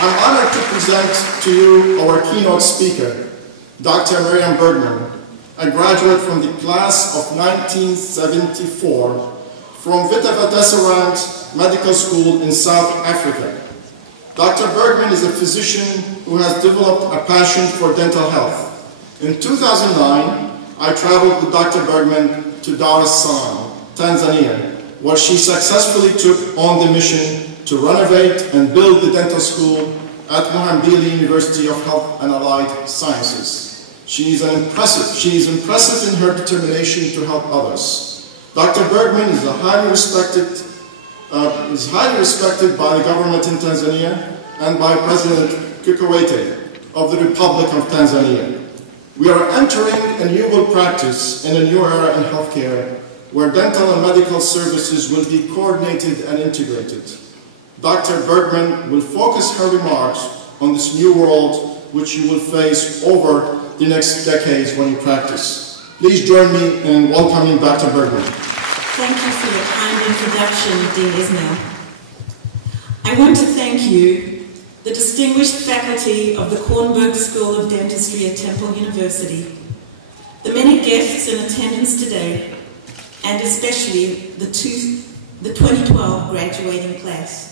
I'm honored to present to you our keynote speaker, Dr. Marion Bergman, a graduate from the class of 1974 from Witwatersrand Medical School in South Africa. Dr. Bergman is a physician who has developed a passion for dental health. In 2009, I traveled with Dr. Bergman to Dar es Salaam, Tanzania, where she successfully took on the mission to renovate and build the dental school at Muhimbili University of Health and Allied Sciences. She is impressive in her determination to help others. Dr. Bergman is highly respected by the government in Tanzania and by President Kikwete of the Republic of Tanzania. We are entering a new world practice in a new era in healthcare where dental and medical services will be coordinated and integrated. Dr. Bergman will focus her remarks on this new world which you will face over the next decades when you practice. Please join me in welcoming Dr. Bergman. Thank you for your kind introduction, Dean Ismail. I want to thank you, the distinguished faculty of the Kornberg School of Dentistry at Temple University, the many guests in attendance today, and especially the 2012 graduating class.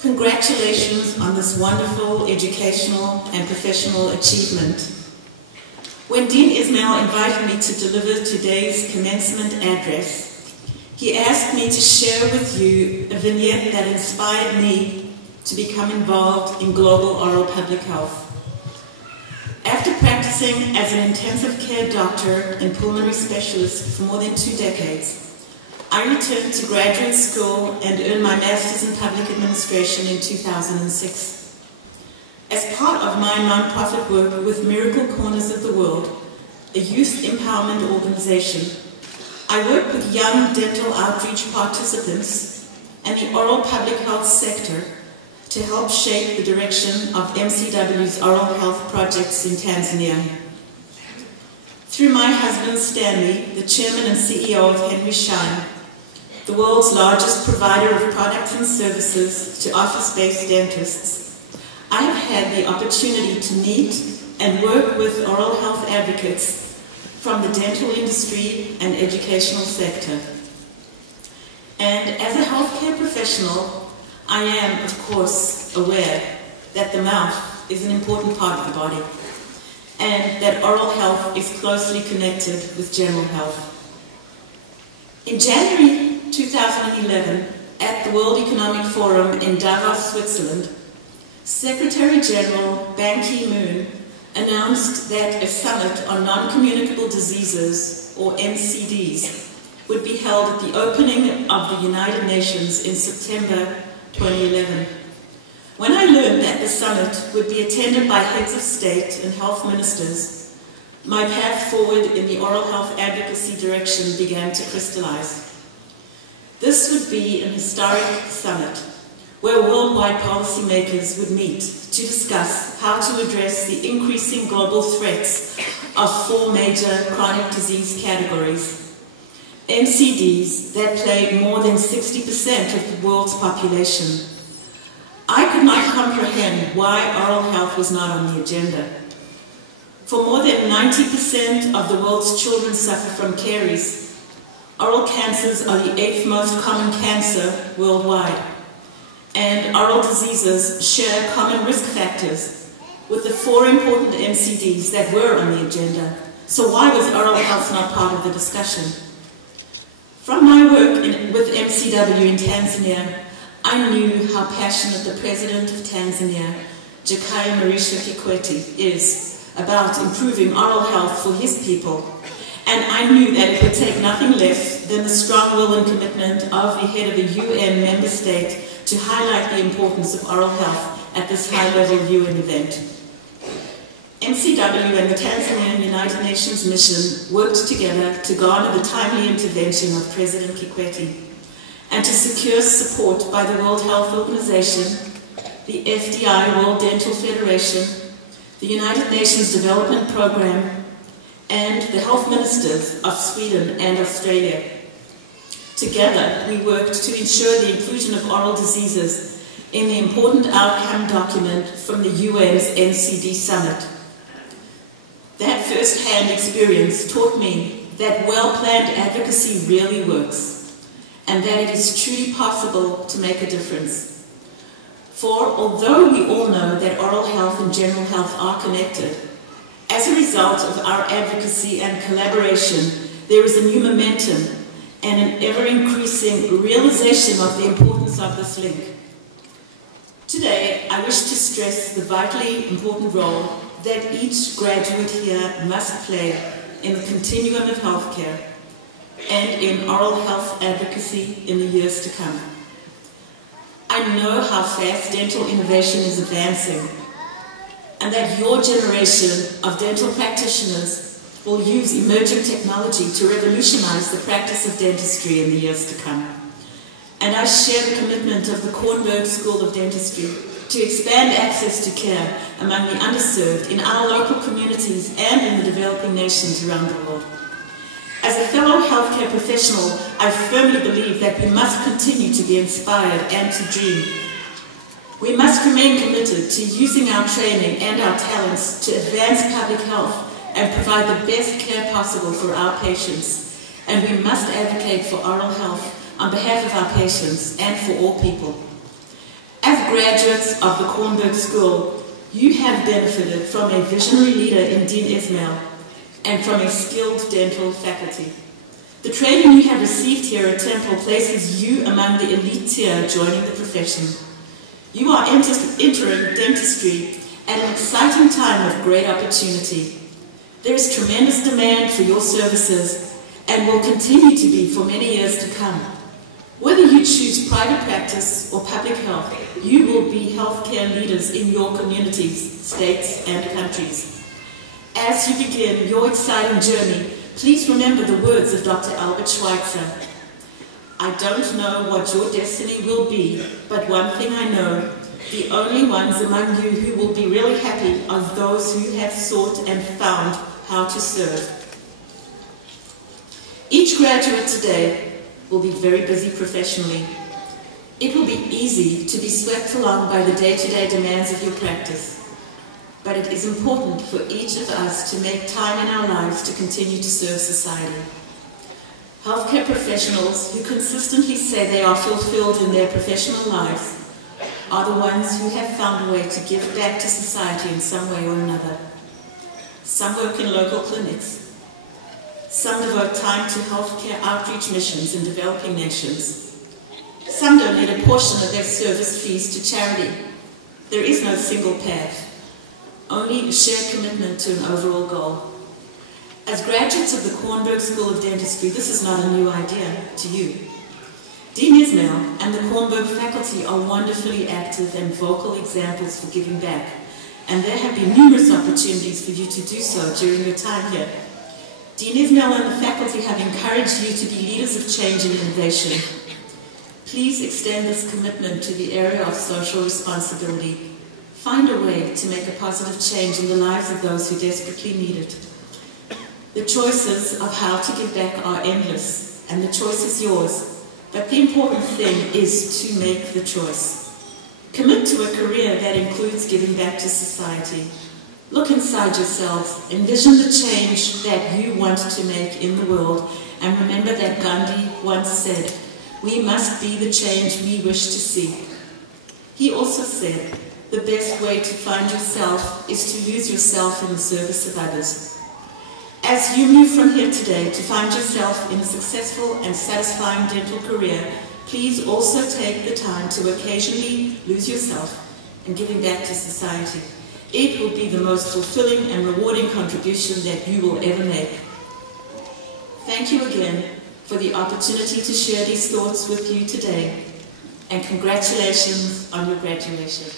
Congratulations on this wonderful educational and professional achievement. When Dean Ismail invited me to deliver today's commencement address, he asked me to share with you a vignette that inspired me to become involved in global oral public health. After practicing as an intensive care doctor and pulmonary specialist for more than 2 decades, I returned to graduate school and earned my master's in public administration in 2006. As part of my nonprofit work with Miracle Corners of the World, a youth empowerment organization, I work with young dental outreach participants and the oral public health sector to help shape the direction of MCW's oral health projects in Tanzania. Through my husband Stanley, the chairman and CEO of Henry Schein, the world's largest provider of products and services to office-based dentists, I have had the opportunity to meet and work with oral health advocates from the dental industry and educational sector. And as a healthcare professional, I am, of course, aware that the mouth is an important part of the body and that oral health is closely connected with general health. In January 2011, at the World Economic Forum in Davos, Switzerland, Secretary General Ban Ki-moon announced that a summit on non-communicable diseases, or NCDs, would be held at the opening of the United Nations in September 2011. When I learned that the summit would be attended by heads of state and health ministers, my path forward in the oral health advocacy direction began to crystallize. This would be an historic summit where worldwide policymakers would meet to discuss how to address the increasing global threats of 4 major chronic disease categories, NCDs that plague more than 60% of the world's population. I could not comprehend why oral health was not on the agenda. For more than 90% of the world's children suffer from caries. Oral cancers are the 8th most common cancer worldwide, and oral diseases share common risk factors with the 4 important NCDs that were on the agenda. So why was oral health not part of the discussion? From my work with MCW in Tanzania, I knew how passionate the President of Tanzania, Jakaya Mrisho Kikwete, is about improving oral health for his people. And I knew that it would take nothing less than the strong will and commitment of the head of a UN member state to highlight the importance of oral health at this high-level UN event. MCW and the Tanzanian United Nations mission worked together to garner the timely intervention of President Kikwete and to secure support by the World Health Organization, the FDI World Dental Federation, the United Nations Development Programme, and the health ministers of Sweden and Australia. Together, we worked to ensure the inclusion of oral diseases in the important outcome document from the UN's NCD Summit. That first-hand experience taught me that well-planned advocacy really works, and that it is truly possible to make a difference. For although we all know that oral health and general health are connected, as a result of our advocacy and collaboration, there is a new momentum and an ever-increasing realization of the importance of this link. Today, I wish to stress the vitally important role that each graduate here must play in the continuum of healthcare and in oral health advocacy in the years to come. I know how fast dental innovation is advancing, and that your generation of dental practitioners will use emerging technology to revolutionize the practice of dentistry in the years to come. And I share the commitment of the Kornberg School of Dentistry to expand access to care among the underserved in our local communities and in the developing nations around the world. As a fellow healthcare professional, I firmly believe that we must continue to be inspired and to dream. We must remain committed to using our training and our talents to advance public health and provide the best care possible for our patients. And we must advocate for oral health on behalf of our patients and for all people. As graduates of the Kornberg School, you have benefited from a visionary leader in Dean Ismail and from a skilled dental faculty. The training you have received here at Temple places you among the elite tier joining the profession. You are entering dentistry at an exciting time of great opportunity. There is tremendous demand for your services and will continue to be for many years to come. Whether you choose private practice or public health, you will be healthcare leaders in your communities, states, and countries. As you begin your exciting journey, please remember the words of Dr. Albert Schweitzer. I don't know what your destiny will be, but one thing I know, the only ones among you who will be really happy are those who have sought and found how to serve. Each graduate today will be very busy professionally. It will be easy to be swept along by the day-to-day demands of your practice. But it is important for each of us to make time in our lives to continue to serve society. Healthcare professionals who consistently say they are fulfilled in their professional lives are the ones who have found a way to give back to society in some way or another. Some work in local clinics. Some devote time to healthcare outreach missions in developing nations. Some donate a portion of their service fees to charity. There is no single path, only a shared commitment to an overall goal. As graduates of the Kornberg School of Dentistry, this is not a new idea to you. Dean Ismail and the Kornberg faculty are wonderfully active and vocal examples for giving back, and there have been numerous opportunities for you to do so during your time here. Dean Ismail and the faculty have encouraged you to be leaders of change and innovation. Please extend this commitment to the area of social responsibility. Find a way to make a positive change in the lives of those who desperately need it. The choices of how to give back are endless, and the choice is yours, but the important thing is to make the choice. Commit to a career that includes giving back to society. Look inside yourselves, envision the change that you want to make in the world, and remember that Gandhi once said, "We must be the change we wish to see." He also said, the best way to find yourself is to use yourself in the service of others. As you move from here today to find yourself in a successful and satisfying dental career, please also take the time to occasionally lose yourself in giving back to society. It will be the most fulfilling and rewarding contribution that you will ever make. Thank you again for the opportunity to share these thoughts with you today, and congratulations on your graduation.